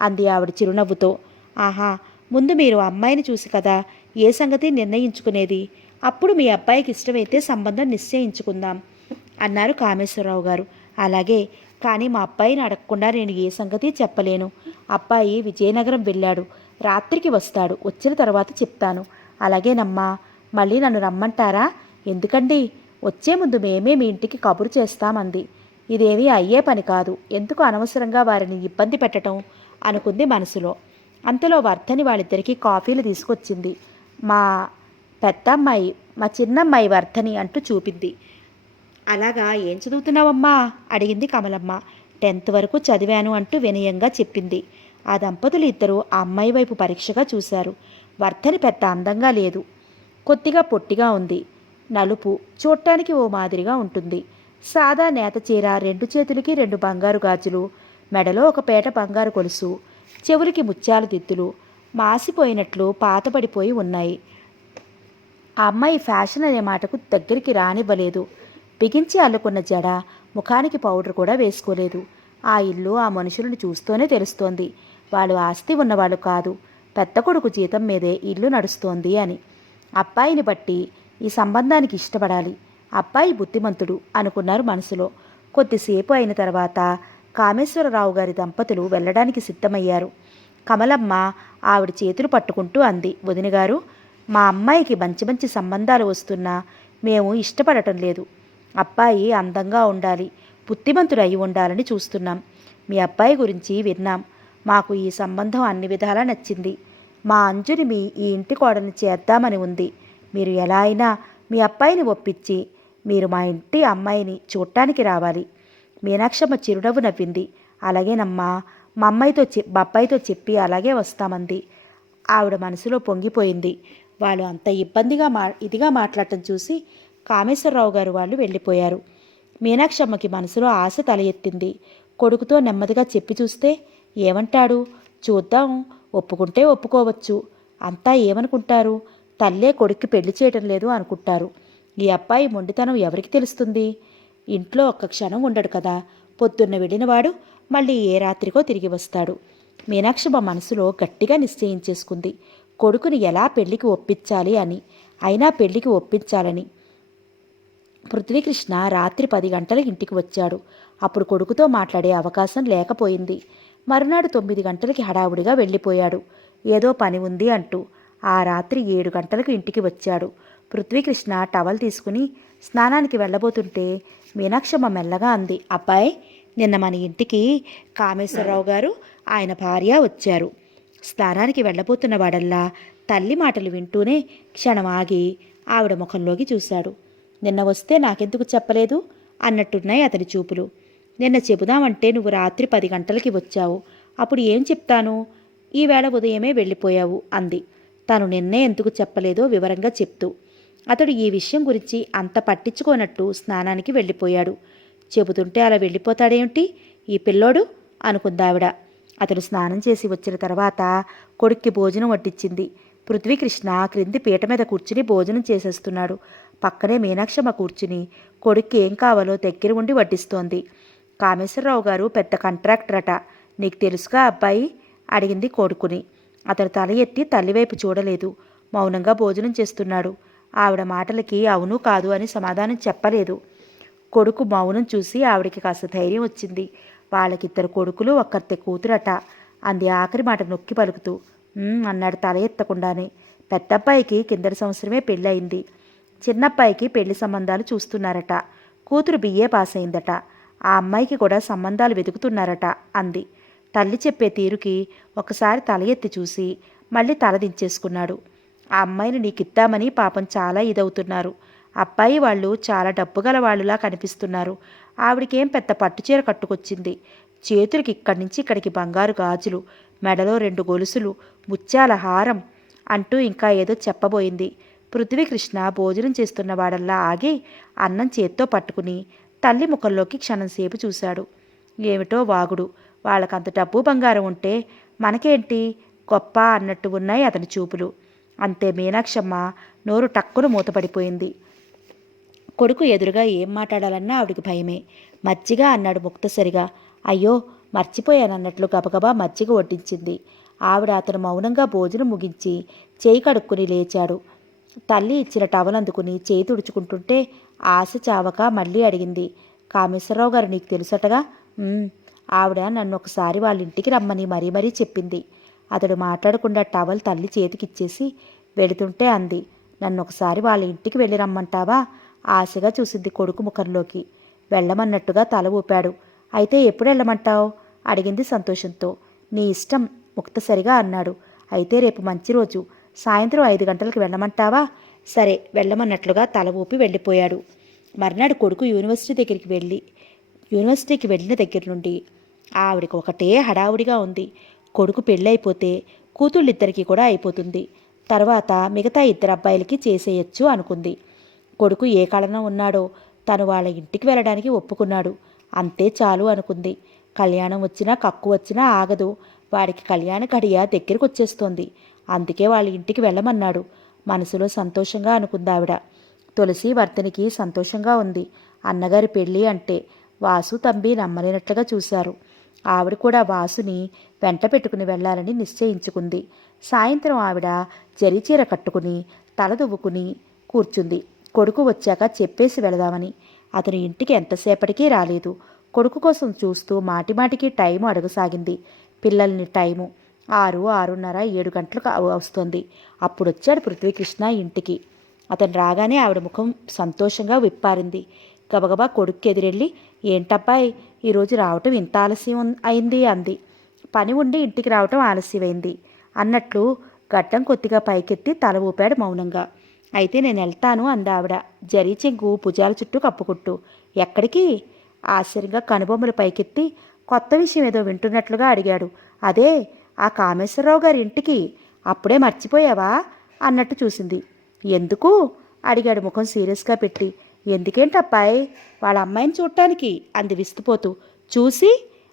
అంది ఆవిడ చిరునవ్వుతో. ఆహా, ముందు మీరు అమ్మాయిని చూసి కదా ఏ సంగతి నిర్ణయించుకునేది. అప్పుడు మీ అబ్బాయికి ఇష్టమైతే సంబంధం నిశ్చయించుకుందాం అన్నారు కామేశ్వరరావు గారు. అలాగే, కానీ మా అబ్బాయిని అడగకుండా నేను ఏ సంగతి చెప్పలేను. అబ్బాయి విజయనగరం వెళ్ళాడు, రాత్రికి వస్తాడు. వచ్చిన తర్వాత చెప్తాను. అలాగేనమ్మా. మళ్ళీ నన్ను రమ్మంటారా? ఎందుకండి? వచ్చే ముందు మేమే మీ ఇంటికి కబురు చేస్తామంది. ఇదేమీ అయ్యే పని కాదు, ఎందుకు అనవసరంగా వారిని ఇబ్బంది పెట్టడం అనుకుంది మనసులో. అంతలో వర్ధని వాళ్ళిద్దరికీ కాఫీలు తీసుకొచ్చింది. మా పెద్దమ్మాయి, మా చిన్నమ్మాయి వర్ధని అంటూ చూపింది. అలాగా, ఏం చదువుతున్నావమ్మా అడిగింది కమలమ్మ. 10th వరకు చదివాను అంటూ వినయంగా చెప్పింది. ఆ దంపతులు ఇద్దరూ ఆ అమ్మాయి వైపు పరీక్షగా చూశారు. వర్ధని పెద్ద అందంగా లేదు, కొద్దిగా పొట్టిగా ఉంది. నలుపు, చూడటానికి ఓ మాదిరిగా ఉంటుంది. సాదా నేత చీర, 2 చేతులకి 2 బంగారు గాజులు, మెడలో ఒక పేట బంగారు గొలుసు, చెవులకి ముత్యాల దిద్దులు మాసిపోయినట్లు పాతపడిపోయి ఉన్నాయి. ఆ అమ్మాయి ఫ్యాషన్ అనే మాటకు దగ్గరికి రానివ్వలేదు. బిగించి అల్లుకున్న జడ, ముఖానికి పౌడర్ కూడా వేసుకోలేదు. ఆ ఇల్లు, ఆ మనుషులను చూస్తూనే తెలుస్తోంది వాళ్ళు ఆస్తి ఉన్నవాళ్ళు కాదు, పెద్ద కొడుకు జీతం మీదే ఇల్లు నడుస్తోంది అని. అబ్బాయిని బట్టి ఈ సంబంధానికి ఇష్టపడాలి, అబ్బాయి బుద్ధిమంతుడు అనుకున్నారు మనసులో. కొద్దిసేపు అయిన తర్వాత కామేశ్వరరావు గారి దంపతులు వెళ్ళడానికి సిద్ధమయ్యారు. కమలమ్మ ఆవిడ చేతులు పట్టుకుంటూ అంది, వదినగారు, మా అమ్మాయికి మంచి మంచి సంబంధాలు వస్తున్నా మేము ఇష్టపడటం లేదు. అబ్బాయి అందంగా ఉండాలి, బుద్ధిమంతుడు అయి ఉండాలని చూస్తున్నాం. మీ అబ్బాయి గురించి విన్నాం, మాకు ఈ సంబంధం అన్ని విధాలా నచ్చింది. మా అంజుని మీ ఈ ఇంటి కోడల్ని చేద్దామని ఉంది. మీరు ఎలా అయినా మీ అబ్బాయిని ఒప్పించి మీరు మా ఇంటి అమ్మాయిని చూడటానికి రావాలి. మీనాక్షమ్మ చిరునవ్వు నవ్వింది. అలాగేనమ్మా, మా అబ్బాయితో చెప్పి అలాగే వస్తామంది. ఆవిడ మనసులో పొంగిపోయింది. వాళ్ళు అంత ఇదిగా మాట్లాడటం చూసి కామేశ్వరరావు గారు వాళ్ళు వెళ్ళిపోయారు. మీనాక్షమ్మకి మనసులో ఆశ తల ఎత్తింది. కొడుకుతో నెమ్మదిగా చెప్పి చూస్తే ఏమంటాడు చూద్దాం, ఒప్పుకుంటే ఒప్పుకోవచ్చు. అంతా ఏమనుకుంటారు, తల్లే కొడుక్కి పెళ్లి చేయటం లేదు అనుకుంటారు. ఈ అబ్బాయి మొండితనం ఎవరికి తెలుస్తుంది? ఇంట్లో ఒక్క క్షణం ఉండడు కదా, పొద్దున్న వెళ్ళినవాడు మళ్ళీ ఏ రాత్రికో తిరిగి వస్తాడు. మీనాక్షమ్మ మనసులో గట్టిగా నిశ్చయించేసుకుంది కొడుకుని ఎలా పెళ్లికి ఒప్పించాలి అని. అయినా పెళ్లికి ఒప్పించాలని. పృథ్వీకృష్ణ రాత్రి 10 గంటలకు ఇంటికి వచ్చాడు. అప్పుడు కొడుకుతో మాట్లాడే అవకాశం లేకపోయింది. మరునాడు 9 గంటలకి హడావుడిగా వెళ్ళిపోయాడు, ఏదో పని ఉంది అంటూ. ఆ రాత్రి 7 గంటలకు ఇంటికి వచ్చాడు. పృథ్వీకృష్ణ టవల్ తీసుకుని స్నానానికి వెళ్ళబోతుంటే మీనాక్షమ్మ మెల్లగా అంది, అబ్బాయి, నిన్న మన ఇంటికి కామేశ్వరరావు గారు, ఆయన భార్య వచ్చారు. స్నానానికి వెళ్ళబోతున్న వాడల్లా తల్లి మాటలు వింటూనే క్షణం ఆగి ఆవిడ ముఖంలోకి చూశాడు. నిన్న వస్తే నాకెందుకు చెప్పలేదు అన్నట్టున్నాయి అతని చూపులు. నిన్న చెబుదామంటే నువ్వు రాత్రి 10 గంటలకి వచ్చావు, అప్పుడు ఏం చెప్తాను? ఈవేళ ఉదయమే వెళ్ళిపోయావు అంది. తను నిన్నే ఎందుకు చెప్పలేదో వివరంగా చెప్తూ. అతడు ఈ విషయం గురించి అంత పట్టించుకోనట్టు స్నానానికి వెళ్ళిపోయాడు. చెబుతుంటే అలా వెళ్ళిపోతాడేమిటి ఈ పిల్లోడు అనుకుందావిడ. అతడు స్నానం చేసి వచ్చిన తర్వాత కొడుక్కి భోజనం వడ్డించింది. పృథ్వీకృష్ణ క్రింది పీట మీద కూర్చుని భోజనం చేసేస్తున్నాడు. పక్కనే మీనాక్షమ్మ కూర్చుని కొడుక్కి ఏం కావాలో దగ్గర ఉండి వడ్డిస్తోంది. కామేశ్వరరావు గారు పెద్ద కాంట్రాక్టర్ అట, నీకు తెలుసుగా అబ్బాయి అడిగింది కొడుకుని. అతడు తల ఎత్తి తల్లివైపు చూడలేదు, మౌనంగా భోజనం చేస్తున్నాడు. ఆవిడ మాటలకి అవును కాదు అని సమాధానం చెప్పలేదు. కొడుకు మౌనం చూసి ఆవిడకి కాస్త ధైర్యం వచ్చింది. వాళ్ళకిద్దరు కొడుకులు, ఒక్కరితే కూతురట అంది ఆఖరి మాట నొక్కి పలుకుతూ. అన్నాడు తల ఎత్తకుండానే. పెద్దబ్బాయికి కిందటి సంవత్సరమే పెళ్ళయింది. చిన్నబ్బాయికి పెళ్లి సంబంధాలు చూస్తున్నారట. కూతురు BA పాస్ అయిందట. ఆ అమ్మాయికి కూడా సంబంధాలు వెతుకుతున్నారట అంది. తల్లి చెప్పే తీరుకి ఒకసారి తల ఎత్తి చూసి మళ్ళీ తల దించేసుకున్నాడు. ఆ అమ్మాయిని నీకిద్దామని పాపం చాలా ఇదవుతున్నారు. అబ్బాయి వాళ్ళు చాలా డబ్బు గల వాళ్ళులా కనిపిస్తున్నారు. ఆవిడికేం పెద్ద పట్టుచీర కట్టుకొచ్చింది. చేతులకి ఇక్కడి నుంచి ఇక్కడికి బంగారు గాజులు, మెడలో 2 గొలుసులు, ముత్యాల హారం అంటూ ఇంకా ఏదో చెప్పబోయింది. పృథ్వీకృష్ణ భోజనం చేస్తున్న వాడల్లా ఆగి అన్నం చేత్తో పట్టుకుని తల్లి ముఖంలోకి క్షణంసేపు చూశాడు. ఏమిటో వాగుడు, వాళ్ళకంత డబ్బు బంగారం ఉంటే మనకేంటి గొప్ప అన్నట్టు ఉన్నాయి అతని చూపులు. అంతే మీనాక్షమ్మ నోరు టక్కున మూతపడిపోయింది. కొడుకు ఎదురుగా ఏం మాట్లాడాలన్నా ఆవిడికి భయమే. మజ్జిగ అన్నాడు ముక్తసరిగా. అయ్యో మర్చిపోయానన్నట్లు గబగబా మజ్జిగ వడ్డించింది ఆవిడ. అతను మౌనంగా భోజనం ముగించి చేయి కడుక్కుని లేచాడు. తల్లి ఇచ్చిన టవల్ అందుకుని చేయి తుడుచుకుంటుంటే ఆశ చావక మళ్ళీ అడిగింది, కామేశ్వరరావు గారు నీకు తెలుసటగా? ఆవిడ నన్ను ఒకసారి వాళ్ళ ఇంటికి రమ్మని మరీ మరీ చెప్పింది. అతడు మాట్లాడకుండా టవల్ తల్లి చేతికిచ్చేసి వెళుతుంటే అంది, నన్ను ఒకసారి వాళ్ళ ఇంటికి వెళ్ళి రమ్మంటావా? ఆశగా చూసింది కొడుకు ముఖంలోకి. వెళ్ళమన్నట్టుగా తల ఊపాడు. అయితే ఎప్పుడు వెళ్ళమంటావు అడిగింది సంతోషంతో. నీ ఇష్టం ముక్తసరిగా అన్నాడు. అయితే రేపు మంచి రోజు, సాయంత్రం 5 గంటలకు వెళ్ళమంటావా? సరే వెళ్ళమన్నట్లుగా తల ఊపి వెళ్ళిపోయాడు. మర్నాడు కొడుకు యూనివర్సిటీకి వెళ్ళిన దగ్గర నుండి ఆవిడికి ఒకటే హడావుడిగా ఉంది. కొడుకు పెళ్ళైపోతే కూతుళ్ళిద్దరికీ కూడా అయిపోతుంది. తర్వాత మిగతా 2 అబ్బాయిలకి చేసేయచ్చు అనుకుంది. కొడుకు ఏ కళన ఉన్నాడో తను వాళ్ళ ఇంటికి వెళ్ళడానికి ఒప్పుకున్నాడు. అంతే చాలు అనుకుంది. కళ్యాణం వచ్చినా కక్కు వచ్చినా ఆగదు. వాడికి కళ్యాణ గడియ దగ్గరికి వచ్చేస్తోంది. అందుకే వాళ్ళ ఇంటికి వెళ్ళమన్నాడు. మనసులో సంతోషంగా అనుకుందావిడ. తులసి వర్ధనికి సంతోషంగా ఉంది. అన్నగారి పెళ్ళి అంటే వాసు తంబి నమ్మలేనట్లుగా చూశారు. ఆవిడ కూడా వాసుని వెంట పెట్టుకుని వెళ్లాలని నిశ్చయించుకుంది. సాయంత్రం ఆవిడ జరీచీర కట్టుకుని తల దువ్వుకుని కూర్చుంది. కొడుకు వచ్చాక చెప్పేసి వెళదామని. అతను ఇంటికి ఎంతసేపటికి రాలేదు. కొడుకు కోసం చూస్తూ మాటిమాటికి టైము అడగసాగింది. పిల్లల్ని టైము 6, 6:30, 7 గంటలకు వస్తుంది. అప్పుడొచ్చాడు పృథ్వీకృష్ణ ఇంటికి. అతను రాగానే ఆవిడ ముఖం సంతోషంగా విప్పారింది. గబగబా కొడుక్కి ఎదురెళ్ళి, ఏంటబ్బాయి ఈరోజు రావటం ఇంత ఆలస్యం అయింది అంది. పని ఉండి ఇంటికి రావటం ఆలస్యమైంది అన్నట్లు గడ్డం కొద్దిగా పైకెత్తి తల ఊపాడు మౌనంగా. అయితే నేను వెళ్తాను అందావిడ. జరీ చెంగు భుజాల చుట్టూ కప్పుకుంటూ. ఎక్కడికి? ఆశ్చర్యంగా కనుబొమ్మలు పైకెత్తి కొత్త విషయం ఏదో వింటున్నట్లుగా అడిగాడు. అదే ఆ కామేశ్వరరావు గారి ఇంటికి. అప్పుడే మర్చిపోయావా అన్నట్టు చూసింది. ఎందుకు అడిగాడు ముఖం సీరియస్గా పెట్టి. ఎందుకేంటబ్బాయి? వాళ్ళ అమ్మాయిని చూడటానికి అంది విస్తుపోతూ. చూసి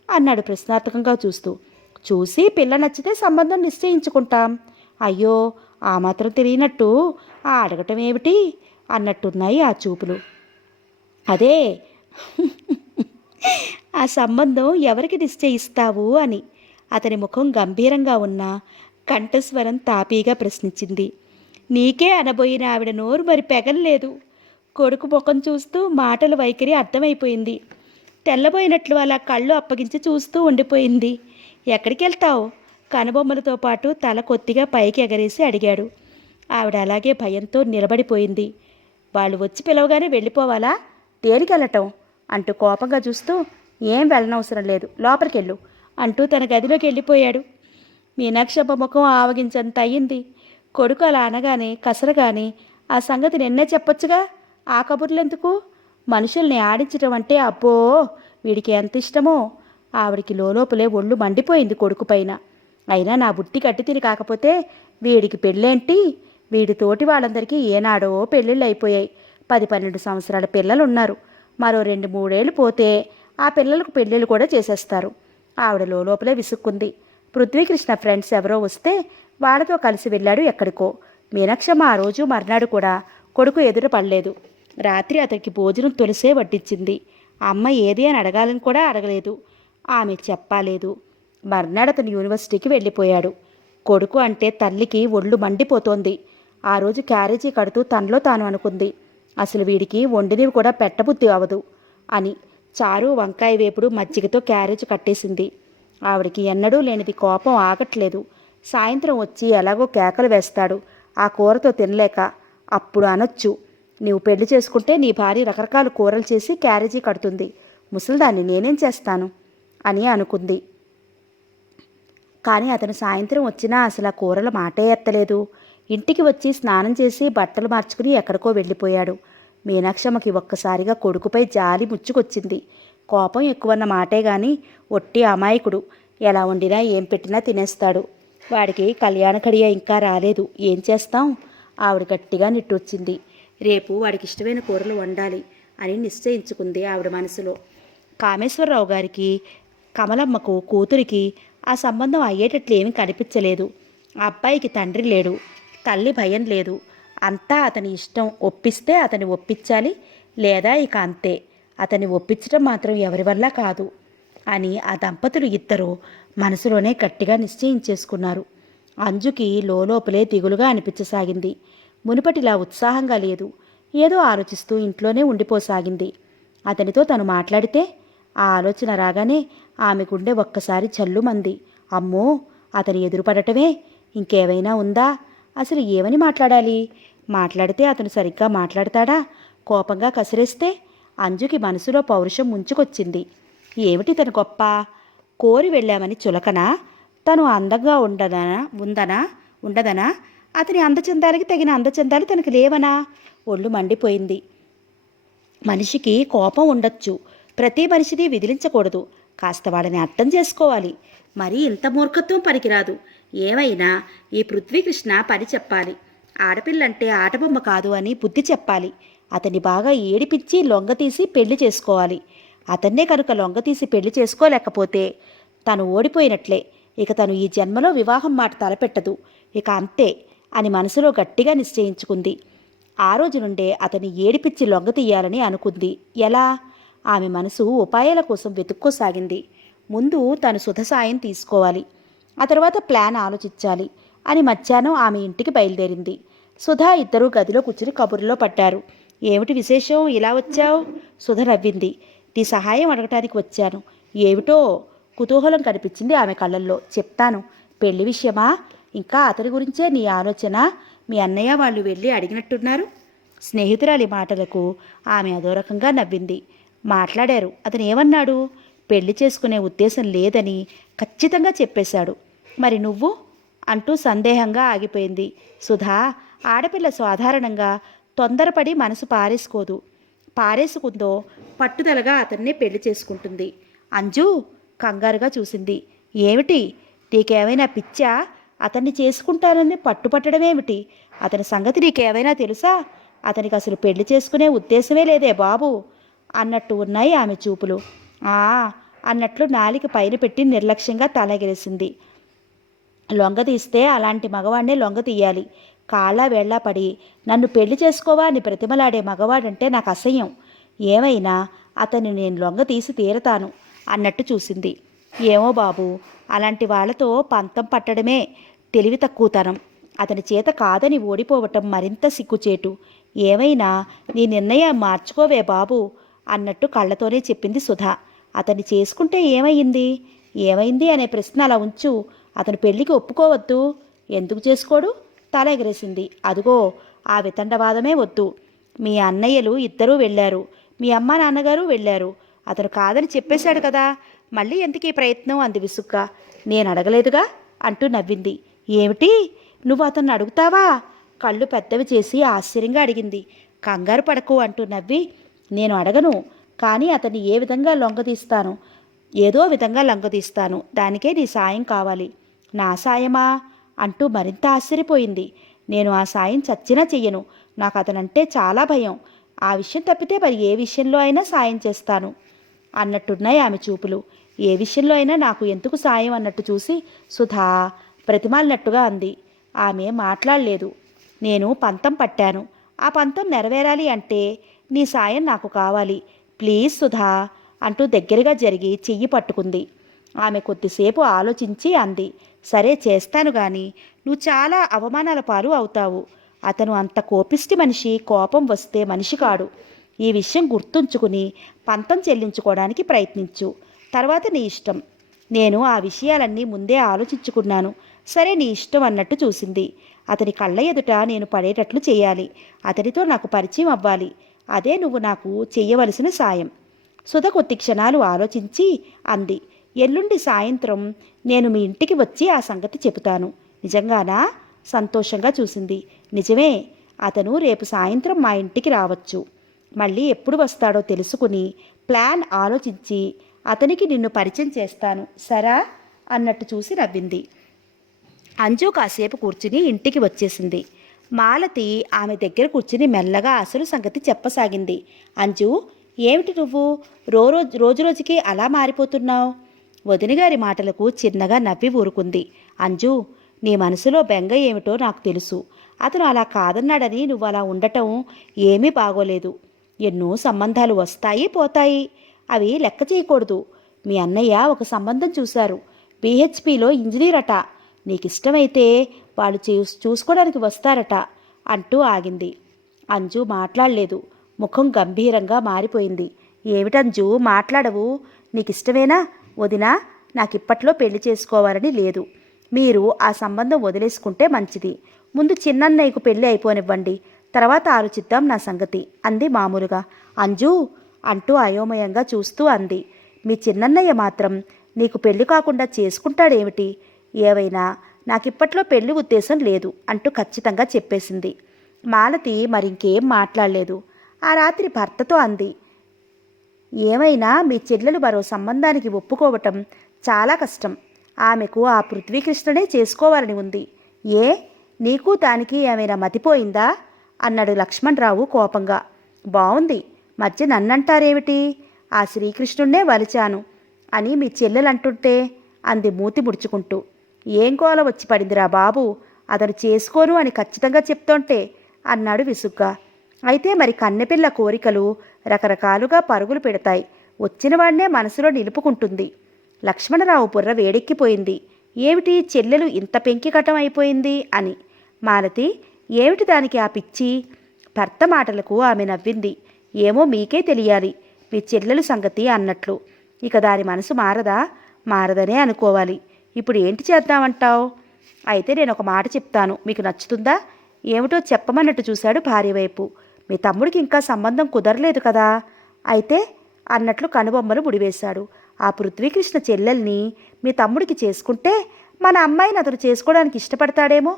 అన్నాడు ప్రశ్నార్థకంగా చూస్తూ. చూసి పిల్ల నచ్చితే సంబంధం నిశ్చయించుకుంటాం. అయ్యో ఆ మాత్రం తెలియనట్టు ఆ అడగటం ఏమిటి అన్నట్టున్నాయి ఆ చూపులు. అదే ఆ సంబంధం ఎవరికి నిశ్చయిస్తావు అని. అతని ముఖం గంభీరంగా ఉన్న కంఠస్వరం తాపీగా ప్రశ్నించింది. నీకే అనబోయిన ఆవిడ నోరు మరి పెగల్లేదు. కొడుకు ముఖం చూస్తూ మాటల వైఖరి అర్థమైపోయింది. తెల్లబోయినట్లు అలా కళ్ళు అప్పగించి చూస్తూ ఉండిపోయింది. ఎక్కడికి వెళ్తావు? కనుబొమ్మలతో పాటు తల కొద్దిగా పైకి ఎగరేసి అడిగాడు. ఆవిడ అలాగే భయంతో నిలబడిపోయింది. వాళ్ళు వచ్చి పిలవగానే వెళ్ళిపోవాలా? దేనికెళ్ళటం అంటూ కోపంగా చూస్తూ, ఏం వెళ్ళనవసరం లేదు, లోపలికెళ్ళు అంటూ తన గదిలోకి వెళ్ళిపోయాడు. మీనాక్షమ్మ ముఖం ఆవగించంత అయ్యింది. కొడుకు అలా అనగానే కసరగానే ఆ సంగతి నిన్నే చెప్పొచ్చుగా, ఆ కబుర్లెందుకు? మనుషుల్ని ఆడించటం అంటే అబ్బో వీడికి ఎంత ఇష్టమో. ఆవిడికి లోపలే ఒళ్ళు మండిపోయింది కొడుకు పైన. అయినా నా బుట్టి కట్టి తిని కాకపోతే వీడికి పెళ్ళేంటి? వీడి తోటి వాళ్ళందరికీ ఏనాడో పెళ్ళిళ్ళు అయిపోయాయి. 10-12 సంవత్సరాల పిల్లలు ఉన్నారు. మరో 2-3 ఏళ్ళు పోతే ఆ పిల్లలకు పెళ్ళిళ్ళు కూడా చేసేస్తారు. ఆవిడ లోపలే విసుక్కుంది. పృథ్వీకృష్ణ ఫ్రెండ్స్ ఎవరో వస్తే వాళ్ళతో కలిసి వెళ్ళాడు ఎక్కడికో. మీనాక్షమ్మ ఆ రోజు మర్నాడు కూడా కొడుకు ఎదురు పడలేదు. రాత్రి అతనికి భోజనం తులసే వడ్డించింది. అమ్మ ఏది అని అడగాలని కూడా అడగలేదు. ఆమె చెప్పలేదు. మర్నాడు అతను యూనివర్సిటీకి వెళ్ళిపోయాడు. కొడుకు అంటే తల్లికి ఒళ్ళు మండిపోతోంది. ఆ రోజు క్యారేజీ కడుతూ తనలో తాను అనుకుంది, అసలు వీడికి వండినవి కూడా పెట్టబుద్ధి అవదు అని. చారు, వంకాయ వేపుడు, మజ్జిగతో క్యారేజ్ కట్టేసింది. ఆవిడికి ఎన్నడూ లేనిది కోపం ఆగట్లేదు. సాయంత్రం వచ్చి ఎలాగో కేకలు వేస్తాడు ఆ కూరతో తినలేక. అప్పుడు అనొచ్చు, నీవు పెళ్లి చేసుకుంటే నీ భార్య రకరకాల కూరలు చేసి క్యారేజీ కడుతుంది, ముసలిదాన్ని నేనేం చేస్తాను అని అనుకుంది. కానీ అతను సాయంత్రం వచ్చినా అసలు ఆ కూరల మాటే ఎత్తలేదు. ఇంటికి వచ్చి స్నానం చేసి బట్టలు మార్చుకుని ఎక్కడికో వెళ్ళిపోయాడు. మీనాక్షమ్మకి ఒక్కసారిగా కొడుకుపై జాలి ముచ్చుకొచ్చింది. కోపం ఎక్కువన్న మాటే గాని ఒట్టి అమాయకుడు. ఎలా వండినా ఏం పెట్టినా తినేస్తాడు. వాడికి కళ్యాణ కడియ ఇంకా రాలేదు, ఏం చేస్తాం? ఆవిడ గట్టిగా నిట్టొచ్చింది. రేపు వాడికి ఇష్టమైన కూరలు వండాలి అని నిశ్చయించుకుంది ఆవిడ మనసులో. కామేశ్వరరావు గారికి, కమలమ్మకు కూతురికి ఆ సంబంధం అయ్యేటట్లు ఏమీ కనిపించలేదు. ఆ అబ్బాయికి తండ్రి లేడు, తల్లి భయం లేదు. అంతా అతని ఇష్టం. ఒప్పిస్తే అతన్ని ఒప్పించాలి, లేదా ఇక అంతే. అతన్ని ఒప్పించడం మాత్రం ఎవరి వల్ల కాదు అని ఆ దంపతులు ఇద్దరూ మనసులోనే గట్టిగా నిశ్చయించేసుకున్నారు. అంజుకి లోపలే దిగులుగా అనిపించసాగింది. మునుపటిలా ఉత్సాహంగా లేదు. ఏదో ఆలోచిస్తూ ఇంట్లోనే ఉండిపోసాగింది. అతనితో తను మాట్లాడితే ఆ ఆలోచన రాగానే ఆమె గుండె ఒక్కసారి చల్లుమంది. అమ్మో, అతని ఎదురుపడటమే. ఇంకేమైనా ఉందా? అసలు ఏమని మాట్లాడాలి? మాట్లాడితే అతను సరిగ్గా మాట్లాడతాడా? కోపంగా కసిరేస్తే అంజుకి మనసులో పౌరుషం ముంచుకొచ్చింది. ఏమిటి తను గొప్ప? కోరి వెళ్ళామని చులకనా? తను అందంగా ఉండదనా? అతని అందచందాలకి తగిన అందచందాలు తనకు లేవనా? ఒళ్ళు మండిపోయింది. మనిషికి కోపం ఉండొచ్చు, ప్రతి మనిషిని విదిలించకూడదు. కాస్త వాడిని అర్థం చేసుకోవాలి. మరీ ఇంత మూర్ఖత్వం పనికిరాదు. ఏమైనా ఈ పృథ్వీకృష్ణ పని చెప్పాలి. ఆడపిల్లంటే ఆటబొమ్మ కాదు అని బుద్ధి చెప్పాలి. అతన్ని బాగా ఏడిపించి లొంగతీసి పెళ్లి చేసుకోవాలి. అతన్నే కనుక లొంగతీసి పెళ్లి చేసుకోలేకపోతే తను ఓడిపోయినట్లే. ఇక తను ఈ జన్మలో వివాహం మాట తలపెట్టదు. ఇక అంతే అని మనసులో గట్టిగా నిశ్చయించుకుంది. ఆ రోజు నుండే అతన్ని ఏడిపిచ్చి లొంగతీయాలని అనుకుంది. ఎలా? ఆమె మనసు ఉపాయాల కోసం వెతుక్కోసాగింది. ముందు తను సుధ సాయం తీసుకోవాలి, ఆ తర్వాత ప్లాన్ ఆలోచించాలి అని మధ్యాహ్నం ఆమె ఇంటికి బయలుదేరింది. సుధా ఇద్దరూ గదిలో కూర్చుని కబుర్లో పడ్డారు. ఏమిటి విశేషం, ఇలా వచ్చావు? సుధ నవ్వింది. నీ సహాయం అడగటానికి వచ్చాను. ఏమిటో? కుతూహలం కనిపించింది ఆమె కళ్ళల్లో. చెప్తాను. పెళ్లి విషయమా? ఇంకా అతని గురించే నీ ఆలోచన? మీ అన్నయ్య వాళ్ళు వెళ్ళి అడిగినట్టున్నారు. స్నేహితురాలి మాటలకు ఆమె అదో రకంగా నవ్వింది. మాట్లాడారు. అతను ఏమన్నాడు? పెళ్లి చేసుకునే ఉద్దేశం లేదని ఖచ్చితంగా చెప్పేశాడు. మరి నువ్వు? అంటూ సందేహంగా ఆగిపోయింది. సుధా, ఆడపిల్ల సాధారణంగా తొందరపడి మనసు పారేసుకుందో పట్టుదలగా అతన్నే పెళ్లి చేసుకుంటుంది. అంజు కంగారుగా చూసింది. ఏమిటి? నీకేమైనా పిచ్చా? అతన్ని చేసుకుంటానని పట్టుపట్టడమేమిటి? అతని సంగతి నీకేమైనా తెలుసా? అతనికి అసలు పెళ్లి చేసుకునే ఉద్దేశమే లేదే బాబు అన్నట్టు ఉన్నాయి ఆమె చూపులు. అన్నట్లు నాలిక పైన పెట్టి నిర్లక్ష్యంగా తలగిలిసింది. లొంగతీస్తే అలాంటి మగవాడినే లొంగతీయాలి. కాళ్ళ వేళ్లా పడి నన్ను పెళ్లి చేసుకోవా అని ప్రతిమలాడే మగవాడంటే నాకు అసహ్యం. ఏమైనా అతన్ని నేను లొంగతీసి తీరతాను అన్నట్టు చూసింది. ఏమో బాబు, అలాంటి వాళ్లతో పంతం పట్టడమే తెలివి తక్కువతనం. అతని చేత కాదని ఓడిపోవటం మరింత సిగ్గుచేటు. ఏమైనా నీ నిర్ణయం మార్చుకోవే బాబు అన్నట్టు కళ్ళతోనే చెప్పింది సుధ. అతన్ని చేసుకుంటే ఏమైంది అనే ప్రశ్న అలా ఉంచు. అతను పెళ్లికి ఒప్పుకోవద్దు. ఎందుకు చేసుకోడు? తల ఎగరేసింది. అదుగో ఆ వితండవాదమే వద్దు. మీ అన్నయ్యలు ఇద్దరూ వెళ్ళారు, మీ అమ్మ నాన్నగారు వెళ్ళారు. అతను కాదని చెప్పేశాడు కదా, మళ్ళీ ఎందుకు ఈ ప్రయత్నం అంది విసుగ్గా. నేను అడగలేదుగా అంటూ నవ్వింది. ఏమిటి, నువ్వు అతన్ని అడుగుతావా? కళ్ళు పెద్దవి చేసి ఆశ్చర్యంగా అడిగింది. కంగారు పడకు అంటూ నవ్వి, నేను అడగను, కానీ అతన్ని ఏ విధంగా లొంగదీస్తాను? ఏదో విధంగా లొంగదీస్తాను. దానికే నీ సాయం కావాలి. నా సాయమా అంటూ మరింత ఆశ్చర్యపోయింది. నేను ఆ సాయం చచ్చినా చెయ్యను. నాకు అతనంటే చాలా భయం. ఆ విషయం తప్పితే మరి ఏ విషయంలో అయినా సాయం చేస్తాను అన్నట్టున్నాయి ఆమె చూపులు. ఏ విషయంలో అయినా నాకు ఎందుకు సాయం అన్నట్టు చూసి సుధా ప్రతిమాలినట్టుగా అంది. ఆమె మాట్లాడలేదు. నేను పంతం పట్టాను. ఆ పంతం నెరవేరాలి అంటే నీ సాయం నాకు కావాలి. ప్లీజ్ సుధా అంటూ దగ్గరగా జరిగి చెయ్యి పట్టుకుంది. ఆమె కొద్దిసేపు ఆలోచించి అంది. సరే చేస్తాను, కానీ నువ్వు చాలా అవమానాల పాలు అవుతావు. అతను అంత కోపిష్టి మనిషి. కోపం వస్తే మనిషి కాడు. ఈ విషయం గుర్తుంచుకుని పంతం చెల్లించుకోవడానికి ప్రయత్నించు. తర్వాత నీ ఇష్టం. నేను ఆ విషయాలన్నీ ముందే ఆలోచించుకున్నాను. సరే నీ ఇష్టం అన్నట్టు చూసింది. అతని కళ్ళ ఎదుట నేను పడేటట్లు చేయాలి. అతనితో నాకు పరిచయం అవ్వాలి. అదే నువ్వు నాకు చెయ్యవలసిన సాయం. సుధ కొద్ది క్షణాలు ఆలోచించి అంది. ఎల్లుండి సాయంత్రం నేను మీ ఇంటికి వచ్చి ఆ సంగతి చెబుతాను. నిజంగానా? సంతోషంగా చూసింది. నిజమే. అతను రేపు సాయంత్రం మా ఇంటికి రావచ్చు. మళ్ళీ ఎప్పుడు వస్తాడో తెలుసుకుని ప్లాన్ ఆలోచించి అతనికి నిన్ను పరిచయం చేస్తాను, సరా అన్నట్టు చూసి నవ్వింది. అంజు కాసేపు కూర్చుని ఇంటికి వచ్చేసింది. మాలతి ఆమె దగ్గర కూర్చుని మెల్లగా అసలు సంగతి చెప్పసాగింది. అంజు, ఏమిటి నువ్వు రోజు రోజుకి అలా మారిపోతున్నావు? వదినగారి మాటలకు చిన్నగా నవ్వి ఊరుకుంది. అంజు, నీ మనసులో బెంగ ఏమిటో నాకు తెలుసు. అతను అలా కాదన్నాడని నువ్వు అలా ఉండటం ఏమీ బాగోలేదు. ఎన్నో సంబంధాలు వస్తాయి పోతాయి, అవి లెక్క చేయకూడదు. మీ అన్నయ్య ఒక సంబంధం చూశారు. BHPలో ఇంజనీర్ అట. నీకిష్టమైతే వాళ్ళు చూసుకోవడానికి వస్తారట అంటూ ఆగింది. అంజు మాట్లాడలేదు. ముఖం గంభీరంగా మారిపోయింది. ఏమిటంజు మాట్లాడవు? నీకిష్టమేనా? వదినా, నాకిప్పట్లో పెళ్లి చేసుకోవాలని లేదు. మీరు ఆ సంబంధం వదిలేసుకుంటే మంచిది. ముందు చిన్నన్నయ్యకు పెళ్ళి అయిపోనివ్వండి, తర్వాత ఆలోచిద్దాం నా సంగతి అంది మామూలుగా. అంజు అంటూ అయోమయంగా చూస్తూ అంది. మీ చిన్నన్నయ్య మాత్రం నీకు పెళ్లి కాకుండా చేసుకుంటాడేమిటి? ఏవైనా నాకిప్పట్లో పెళ్లి ఉద్దేశం లేదు అంటూ ఖచ్చితంగా చెప్పేసింది. మాలతి మరింకేం మాట్లాడలేదు. ఆ రాత్రి భర్తతో అంది, ఏమైనా మీ చెల్లెలు మరో సంబంధానికి ఒప్పుకోవటం చాలా కష్టం. ఆమెకు ఆ పృథ్వీకృష్ణనే చేసుకోవాలని ఉంది. ఏ నీకు దానికి ఏమైనా మతిపోయిందా అన్నాడు లక్ష్మణరావు కోపంగా. బావుంది, మధ్య నన్నంటారేమిటి? ఆ శ్రీకృష్ణుణ్ణే వలిచాను అని మీ చెల్లెలంటుంటే అంది మూతి ముడుచుకుంటూ. ఏం గోల వచ్చి పడిందిరా బాబు, అతను చేసుకోను అని ఖచ్చితంగా చెప్తోంటే అన్నాడు విసుగ్గా. అయితే మరి కన్నెపిల్ల కోరికలు రకరకాలుగా పరుగులు పెడతాయి. వచ్చినవాడినే మనసులో నిలుపుకుంటుంది. లక్ష్మణరావు బుర్ర వేడెక్కిపోయింది. ఏమిటి చెల్లెలు ఇంత పెంకికటం అయిపోయింది అని. మాలతి, ఏమిటి దానికి ఆ పిచ్చి? భర్త మాటలకు ఆమె నవ్వింది. ఏమో మీకే తెలియాలి మీ చెల్లెలు సంగతి అన్నట్లు. ఇక దాని మనసు మారదా? మారదనే అనుకోవాలి. ఇప్పుడు ఏంటి చేద్దామంటావు? అయితే నేను ఒక మాట చెప్తాను, మీకు నచ్చుతుందా? ఏమిటో చెప్పమన్నట్టు చూశాడు భార్య వైపు. మీ తమ్ముడికి ఇంకా సంబంధం కుదరలేదు కదా? అయితే అన్నట్లు కనుబొమ్మలు ముడివేశాడు. ఆ పృథ్వీకృష్ణ చెల్లెల్ని మీ తమ్ముడికి చేసుకుంటే మన అమ్మాయిని అతను చేసుకోవడానికి ఇష్టపడతాడేమో.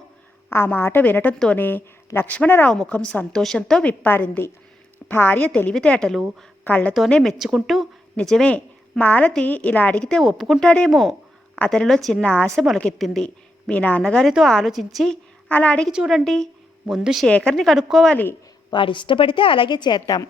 ఆ మాట వినటంతోనే లక్ష్మణరావు ముఖం సంతోషంతో విప్పారింది. భార్య తెలివితేటలు కళ్ళతోనే మెచ్చుకుంటూ, నిజమే, మాలతి ఇలా అడిగితే ఒప్పుకుంటాడేమో. అతనిలో చిన్న ఆశ మొలకెత్తింది. మీ నాన్నగారితో ఆలోచించి అలా అడిగి చూడండి. ముందు శేఖర్ని కనుక్కోవాలి. వాడిష్టపడితే అలాగే చేద్దాం.